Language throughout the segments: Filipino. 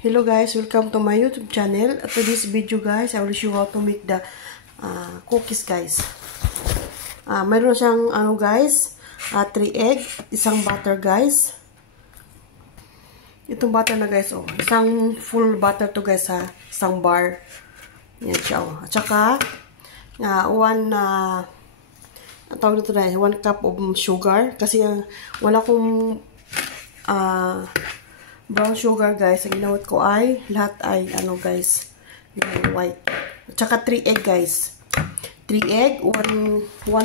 Hello guys, welcome to my YouTube channel. To this video guys, I will show how to make the cookies guys. Mayroon siyang guys, 3 egg, isang butter guys. Itong butter na guys, isang full butter to guys isang bar. Yan siya At saka, 1 cup of sugar. Kasi wala kong brown sugar guys. Ang ginawat ko ay lahat ay guys, yung white. At saka 3 egg guys. 3 egg, 1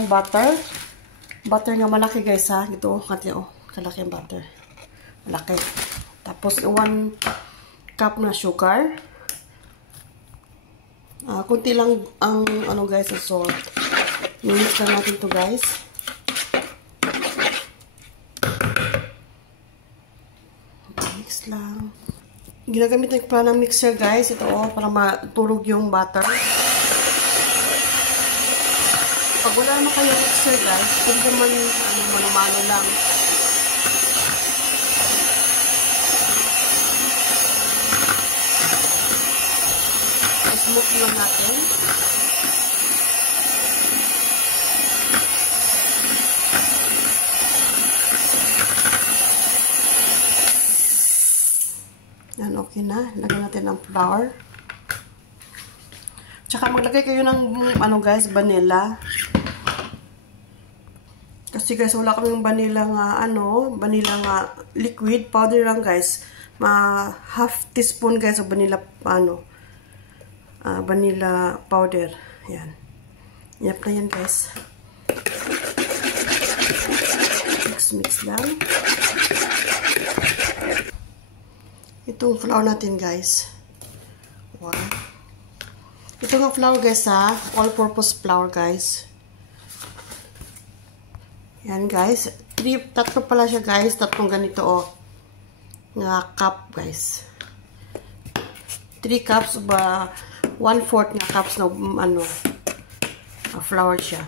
butter. Butter nga malaki guys Ito, kalaki ang butter. Malaki. Tapos 1 cup na sugar. Kunti lang ang guys, ang salt. Mix lang natin to guys. Mix lang. Ginagamit ko pa ng mixer guys. Ito para maturog yung butter. Pag wala naman kayong mixer guys, kung naman mano-mano lang. Smooth lang natin. Yan, okay na. Lagyan natin ng flour. Tsaka maglagay kayo ng guys, vanilla. Kasi guys, wala kaming vanilla nga liquid powder lang guys. Half teaspoon guys of vanilla vanilla powder. Yan. Yap na yan guys. Mix lang. Itong flour natin guys. Ito nga flour guys all-purpose flour guys. Yan guys. Tatlo pala siya guys. Tatlong ganito nga cup guys. 3 cups ba 1/4 na cups na flour siya.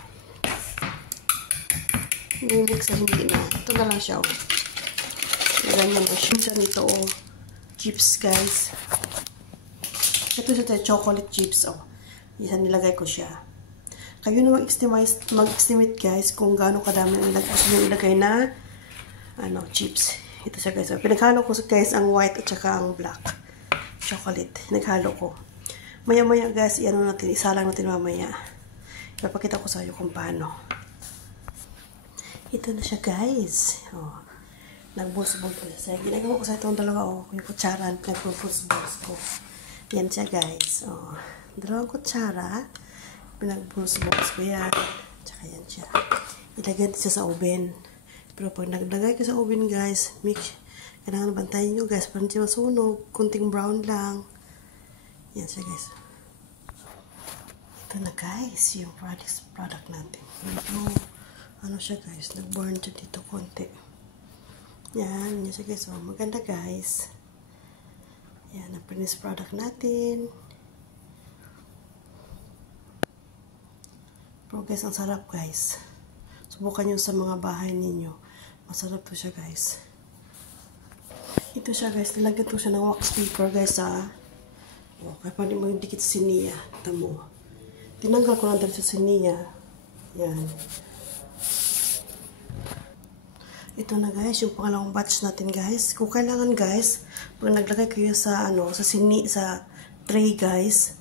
Mix na hindi na. Ito na lang siya ganyan ba siya nito chips guys. Ito siya chocolate chips Isa nilagay ko siya. Kayo na mag-estimate guys kung gaano kadami ilagay na chips. Ito siya guys. Pinaghalo ko guys ang white at saka ang black chocolate. Naghalo ko. Maya-maya guys, isa lang natin mamaya. Ipapakita ko sa iyo kung paano. Ito na siya guys. Nag-bulls-bulls ko siya. Ginagawa ko sa itong dalawa yung kutsara. Nag-bulls-bulls ko. Yan siya guys. Dalawang kutsara. Pinag-bulls-bulls ko yan. Tsaka yan siya. Ilagay siya sa oven. Pero pag naglagay ko sa oven guys, kailangan bantayin nyo guys. Para hindi masunog. Kunting brown lang. Yan siya guys. Ito na guys. Yung product natin. Siya guys. Nag-burn siya dito konti. Yan. Yan siya guys. Maganda guys. Yan. Ang finished product natin. Pero guys, ang sarap guys. Subukan nyo sa mga bahay ninyo. Masarap to siya guys. Ito siya guys. Nilagyan to siya ng wax paper guys kaya pwede mo yung dikit sa siniya. Ito mo. Tinanggal ko lang dahil sa siniya. Yan. Ito na guys, yung pangalawang batch natin guys. Kung kailangan guys, pag naglagay kayo sa tray guys,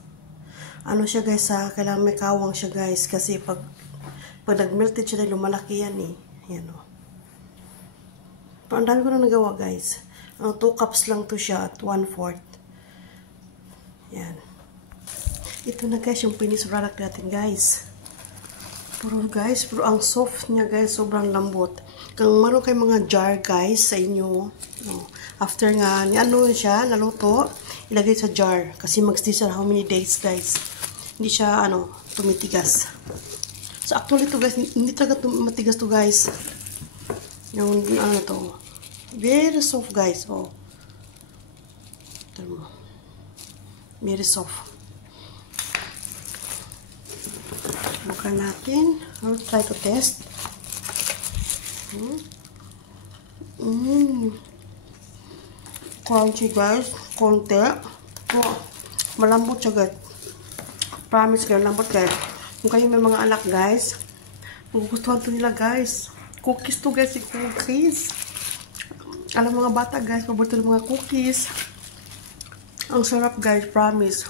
siya guys kailangan may kawang siya guys. Kasi pag nag-melted siya, lumalaki yan Yan Pero ang dami ko na nagawa guys. 2 cups lang to siya at 1/4. Yan. Ito na guys, yung finished product natin guys. Pero ang soft niya guys, sobrang lambot. Kung meron kayo mga jar guys sa inyo, after nga siya, naluto, ilagay sa jar. Kasi mag-stay siya how many days guys. Hindi siya tumitigas. So actually to guys, hindi talaga matigas to guys. Yung to. Very soft guys. Ito mo. Very soft. Bukan natin. I'll try to test. Crunchy guys. Konti. Oh, malambot siya guys. Promise kayo, lambot guys. Kung kayo may mga anak guys, magugustuhan to nila guys. Cookies to guys, cookies. Alam mga bata guys, paborito ng mga cookies. Ang sarap guys, promise.